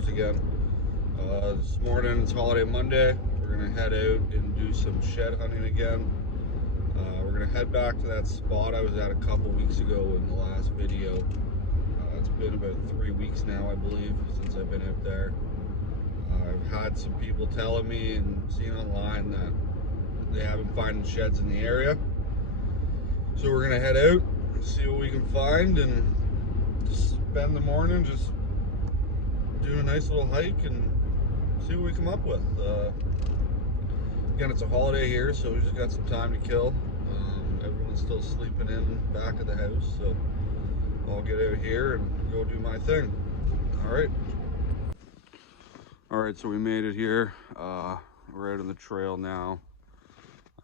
outdoors again. This morning it's holiday Monday. We're gonna head out and do some shed hunting again. We're gonna head back to that spot I was at a couple weeks ago in the last video. It's been about 3 weeks now, I believe, since I've been out there. I've had some people telling me and seeing online that they have been finding sheds in the area. So we're gonna head out, see what we can find, and spend the morning just doing a nice little hike and see what we come up with. Again, it's a holiday here, so we just got some time to kill. Everyone's still sleeping in back of the house, so I'll get out here and go do my thing. All right, so we made it here. We're out on the trail now.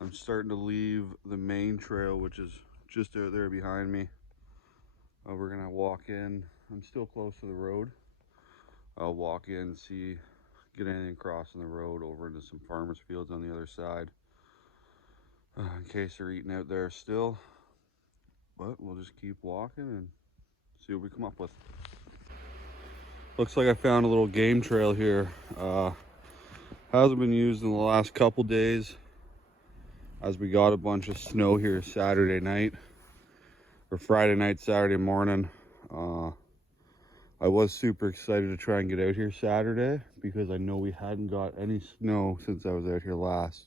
I'm starting to leave the main trail, which is just out there behind me. We're gonna walk in. I'm still close to the road. I'll walk in, see, get anything crossing the road over into some farmers fields on the other side, in case they're eating out there still. But we'll just keep walking and see what we come up with. Looks like I found a little game trail here. Hasn't been used in the last couple days, as we got a bunch of snow here Saturday night, or Friday night, Saturday morning. I was super excited to try and get out here Saturday because I know we hadn't got any snow since I was out here last.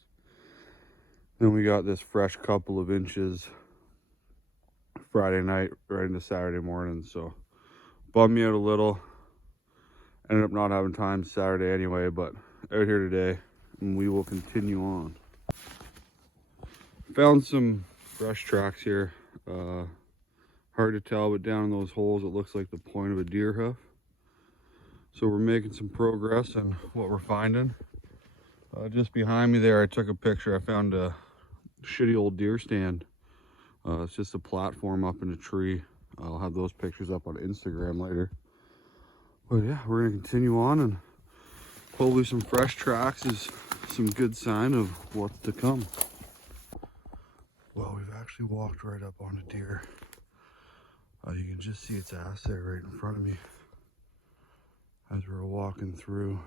Then we got this fresh couple of inches Friday night right into Saturday morning, so bummed me out a little. Ended up not having time Saturday anyway, but out here today, and we will continue on. Found some brush tracks here. Hard to tell, but down in those holes it looks like the point of a deer hoof. So we're making some progress on what we're finding. Just behind me there, I took a picture. I found a shitty old deer stand. It's just a platform up in a tree. I'll have those pictures up on Instagram later. But yeah, we're gonna continue on, and hopefully some fresh tracks is some good sign of what's to come. Well, we've actually walked right up on a deer. You can just see its ass there right in front of me as we're walking through.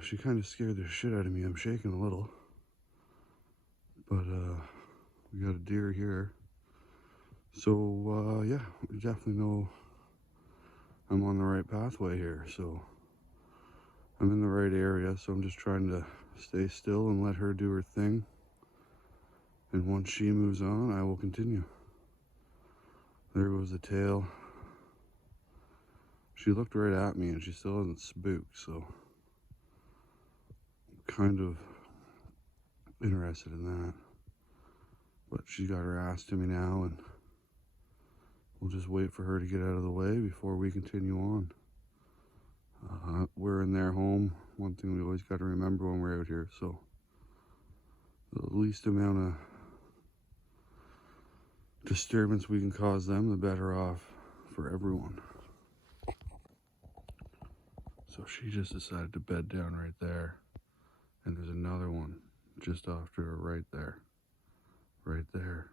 She kind of scared the shit out of me. I'm shaking a little. But we got a deer here. So yeah, we definitely know I'm on the right pathway here. So I'm in the right area. So I'm just trying to stay still and let her do her thing. And once she moves on, I will continue. There goes the tail. She looked right at me and she still hasn't spooked, so I'm kind of interested in that. But she got her ass to me now, and we'll just wait for her to get out of the way before we continue on. We're in their home. One thing we always got to remember when we're out here, so the least amount of disturbance we can cause them, the better off for everyone. So she just decided to bed down right there, and there's another one just off to her right there. Right there.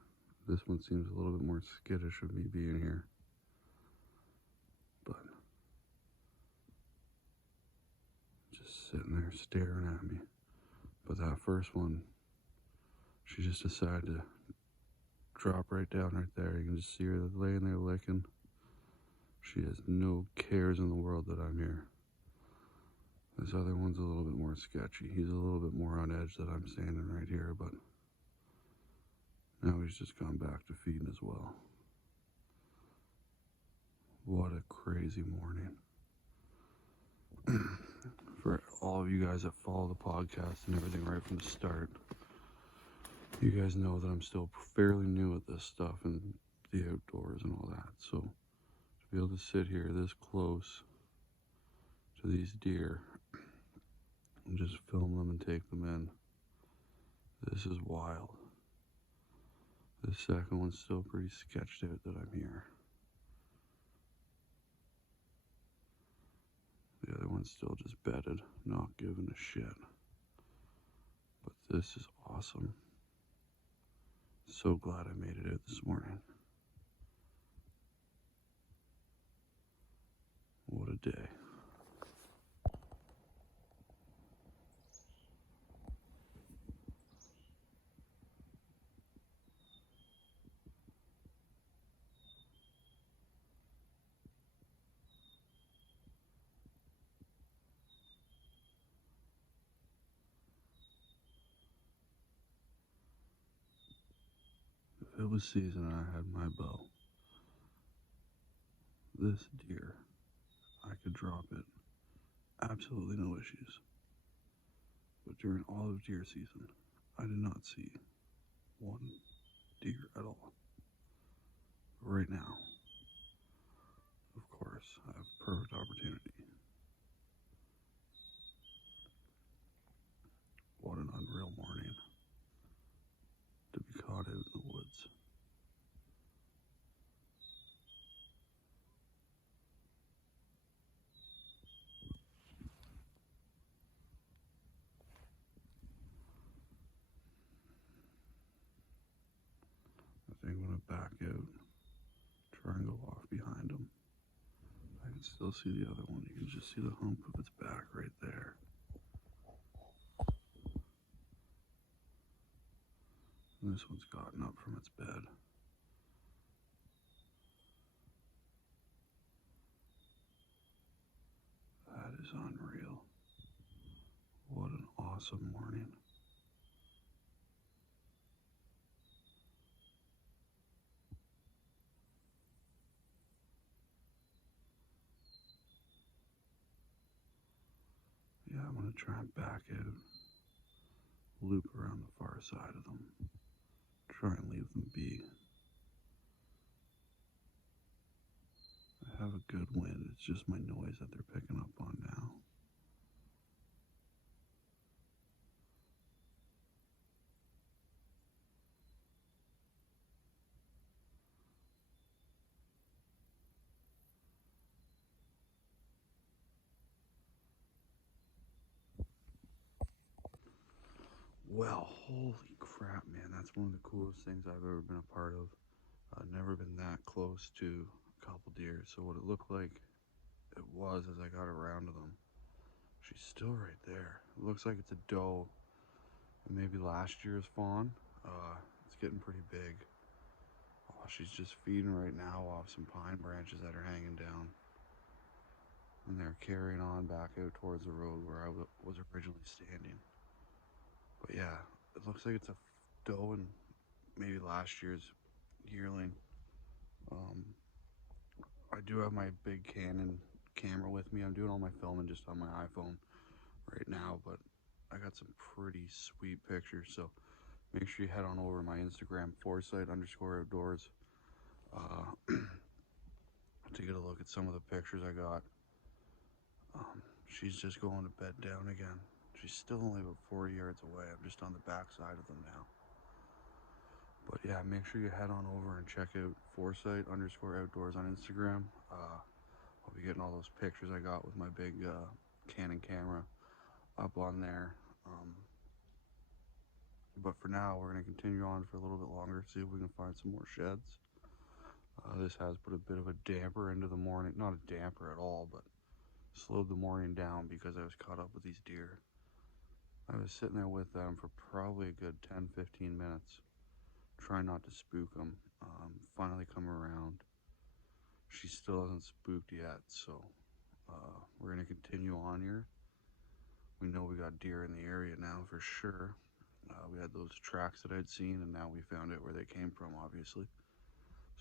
This one seems a little bit more skittish of me being here, but just sitting there staring at me. But that first one, she just decided to drop right down right there. You can just see her laying there licking. She has no cares in the world that I'm here. This other one's a little bit more sketchy. He's a little bit more on edge that I'm standing right here, but now he's just gone back to feeding as well. What a crazy morning. For all of you guys that follow the podcast and everything right from the start, you guys know that I'm still fairly new at this stuff and the outdoors and all that. So to be able to sit here this close to these deer and just film them and take them in, this is wild. This second one's still pretty sketched out that I'm here. The other one's still just bedded, not giving a shit. But this is awesome. So glad I made it out this morning. What a day. If it was season and I had my bow, this deer, I could drop it. Absolutely no issues. But during all of deer season, I did not see one deer at all. Right now, of course, I have perfect opportunity. What an unreal morning to be caught out in the woods. I think I'm going to back out, try and go off behind him. I can still see the other one. You can just see the hump of its back right there. And this one's gotten up from its bed. That is unreal. What an awesome morning. Yeah, I'm going to try and back out, loop around the far side of them, try and leave them be. I have a good wind, it's just my noise that they're picking up on now. Well, holy crap, man, that's one of the coolest things I've ever been a part of. I've never been that close to a couple deer, so what it looked like it was as I got around to them. She's still right there. It looks like it's a doe, and maybe last year's fawn. It's getting pretty big. Oh, she's just feeding right now off some pine branches that are hanging down. And they're carrying on back out towards the road where I was originally standing. But yeah, it looks like it's a doe and maybe last year's yearling. I do have my big Canon camera with me. I'm doing all my filming just on my iPhone right now, but I got some pretty sweet pictures, so make sure you head on over to my Instagram, Foresight_outdoors, to get a look at some of the pictures I got. She's just going to bed down again. She's still only about 40 yards away. I'm just on the back side of them now. But yeah, make sure you head on over and check out Foresight_outdoors on Instagram. I'll be getting all those pictures I got with my big Canon camera up on there. But for now, we're going to continue on for a little bit longer, see if we can find some more sheds. This has put a bit of a damper into the morning. Not a damper at all, but slowed the morning down because I was caught up with these deer. I was sitting there with them for probably a good 10-15 minutes, trying not to spook them. Finally come around. She still hasn't spooked yet, so we're going to continue on here. We know we got deer in the area now for sure. We had those tracks that I'd seen, and now we found out where they came from, obviously.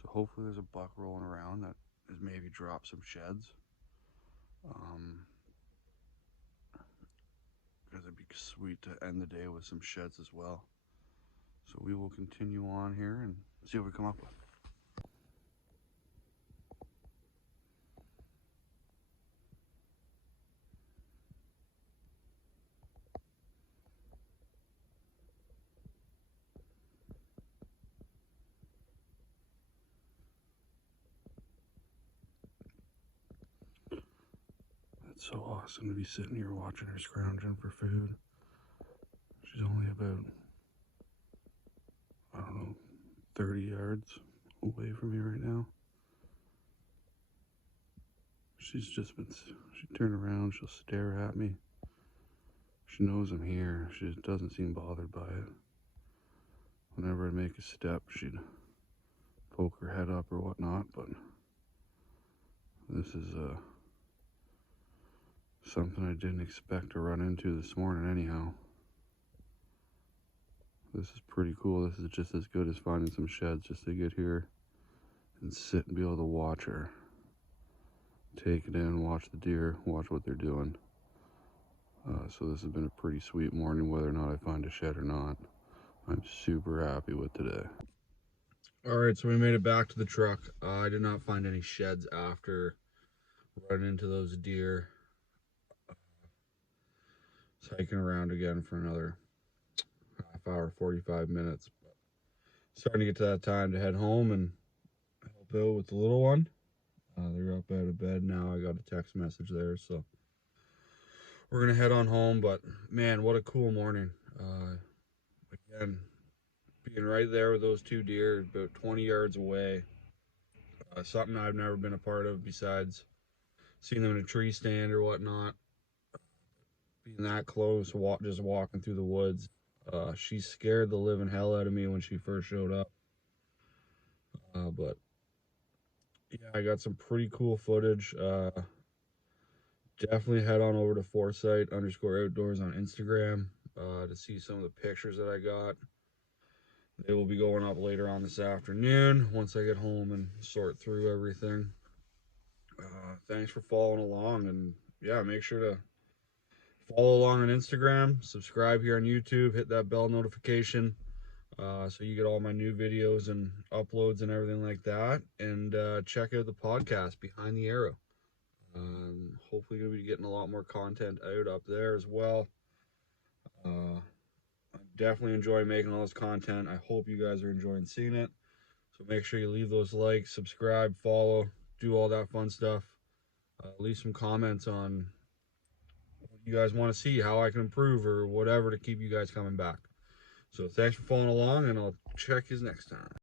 So hopefully there's a buck rolling around that has maybe dropped some sheds. Because it'd be sweet to end the day with some sheds as well. So we will continue on here and see what we come up with. It's so awesome to be sitting here watching her scrounging for food. She's only about, I don't know, 30 yards away from me right now. She's just been, she turned around, she'll stare at me. She knows I'm here. She just doesn't seem bothered by it. Whenever I make a step, she'd poke her head up or whatnot, but this is something I didn't expect to run into this morning anyhow. This is pretty cool. This is just as good as finding some sheds just to get here and sit and be able to watch her. Take it in, watch the deer, watch what they're doing. So this has been a pretty sweet morning, whether or not I find a shed or not. I'm super happy with today. Alright, so we made it back to the truck. I did not find any sheds after running into those deer. Hiking around again for another half hour, 45 minutes. But starting to get to that time to head home and help out with the little one. They're up out of bed now. I got a text message there, so we're gonna head on home. But man, what a cool morning. Again, being right there with those two deer about 20 yards away. Something I've never been a part of besides seeing them in a tree stand or whatnot. Being that close, just walking through the woods. She scared the living hell out of me when she first showed up. But yeah, I got some pretty cool footage. Definitely head on over to Foresight_outdoors on Instagram to see some of the pictures that I got. They will be going up later on this afternoon once I get home and sort through everything. Thanks for following along, and yeah, make sure to follow along on Instagram, subscribe here on YouTube, hit that bell notification so you get all my new videos and uploads and everything like that. And check out the podcast Behind the Arrow. Hopefully gonna be getting a lot more content out up there as well. I definitely enjoy making all this content. I hope you guys are enjoying seeing it. So make sure you leave those likes, subscribe, follow, do all that fun stuff. Leave some comments on what you guys want to see, how I can improve, or whatever to keep you guys coming back. So thanks for following along, and I'll check you next time.